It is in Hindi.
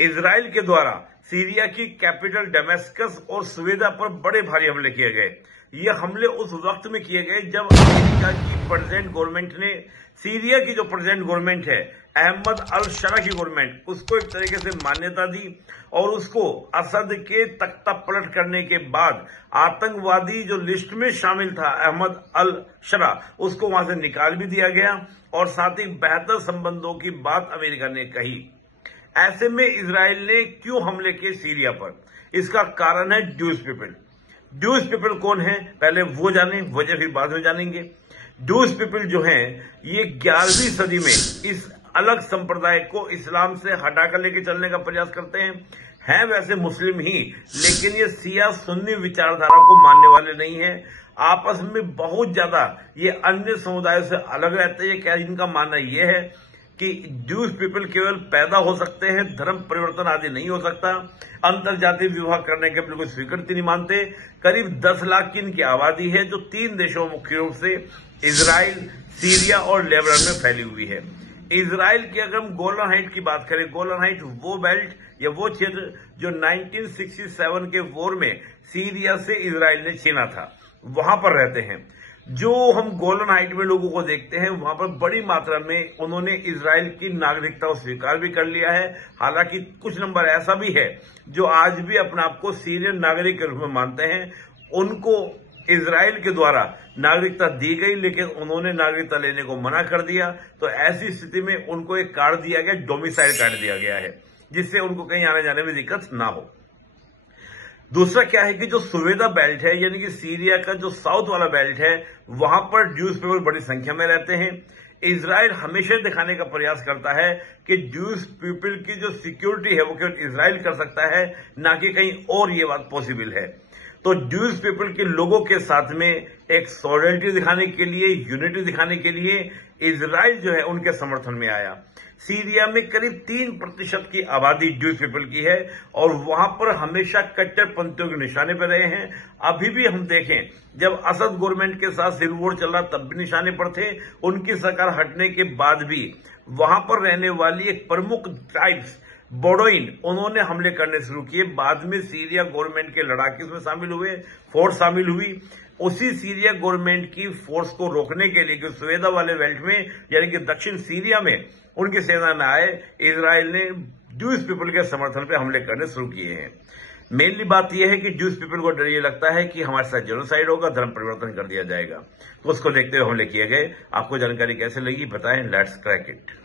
इजराइल के द्वारा सीरिया की कैपिटल दमिश्क और सवेदा पर बड़े भारी हमले किए गए। ये हमले उस वक्त में किए गए जब अमेरिका की प्रेसिडेंट गवर्नमेंट ने सीरिया की जो प्रेसिडेंट गवर्नमेंट है, अहमद अल शरा की गवर्नमेंट, उसको एक तरीके से मान्यता दी और उसको असद के तख्ता पलट करने के बाद आतंकवादी जो लिस्ट में शामिल था अहमद अल शरा, उसको वहां से निकाल भी दिया गया और साथ ही बेहतर संबंधों की बात अमेरिका ने कही। ऐसे में इजराइल ने क्यों हमले किए सीरिया पर? इसका कारण है ज्यूज पीपल। ज्यूज पीपल कौन है, पहले वो जाने, वजह फिर बाद में जानेंगे। ज्यूज पीपल जो हैं, ये 11वीं सदी में इस अलग संप्रदाय को इस्लाम से हटाकर लेके चलने का प्रयास करते हैं वैसे मुस्लिम ही, लेकिन ये शिया सुन्नी विचारधारा को मानने वाले नहीं है। आपस में बहुत ज्यादा ये अन्य समुदायों से अलग रहते हैं। क्या इनका मानना यह है कि ज्यूज पीपल केवल पैदा हो सकते हैं, धर्म परिवर्तन आदि नहीं हो सकता। अंतर जातीय विवाह करने के बिल्कुल स्वीकृति नहीं मानते। करीब 10 लाख की इनकी आबादी है जो 3 देशों मुख्य रूप से इजराइल, सीरिया और लेबनान में फैली हुई है। इजराइल की अगर हम गोलन हाइट की बात करें, गोलन हाइट वो बेल्ट या वो क्षेत्र जो 1967 के वॉर में सीरिया से इजराइल ने छीना था, वहां पर रहते हैं। जो हम गोलन हाइट में लोगों को देखते हैं, वहां पर बड़ी मात्रा में उन्होंने इजराइल की नागरिकता को स्वीकार भी कर लिया है। हालांकि कुछ नंबर ऐसा भी है जो आज भी अपने आप को सीरियन नागरिक के रूप में मानते हैं। उनको इजराइल के द्वारा नागरिकता दी गई, लेकिन उन्होंने नागरिकता लेने को मना कर दिया। तो ऐसी स्थिति में उनको एक कार्ड दिया गया, डोमिसाइल कार्ड दिया गया है, जिससे उनको कहीं आने जाने में दिक्कत ना हो। दूसरा क्या है कि जो सवेदा बेल्ट है, यानी कि सीरिया का जो साउथ वाला बेल्ट है, वहां पर ज्यूज पीपल बड़ी संख्या में रहते हैं। इजराइल हमेशा दिखाने का प्रयास करता है कि ज्यूज पीपल की जो सिक्योरिटी है वो केवल इजराइल कर सकता है, ना कि कहीं और ये बात पॉसिबल है। तो ज्यूज पीपल के लोगों के साथ में एक सॉलिडरिटी दिखाने के लिए, यूनिटी दिखाने के लिए इजराइल जो है उनके समर्थन में आया। सीरिया में करीब 3% की आबादी ज्यूज पीपल की है और वहां पर हमेशा कट्टरपंथियों के निशाने पर रहे हैं। अभी भी हम देखें, जब असद गवर्नमेंट के साथ सिविल वॉर चल रहा तब भी निशाने पर थे। उनकी सरकार हटने के बाद भी वहां पर रहने वाली एक प्रमुख ट्राइब्स बोडोइन, उन्होंने हमले करने शुरू किए। बाद में सीरिया गवर्नमेंट के लड़ाके इसमें शामिल हुए, फोर्स शामिल हुई। उसी सीरिया गवर्नमेंट की फोर्स को रोकने के लिए सवेदा वाले बेल्ट में, यानी कि दक्षिण सीरिया में उनकी सेना न आए, इजराइल ने ज्यूज पीपल के समर्थन पे हमले करने शुरू किए हैं। मेनली बात यह है कि ज्यूज पीपल को डर ये लगता है कि हमारे साथ जेनोसाइड होगा, धर्म परिवर्तन कर दिया जाएगा। तो उसको देखते हुए हमले किए गए। आपको जानकारी कैसे लगी बताएं, लेट्स क्रैक इट।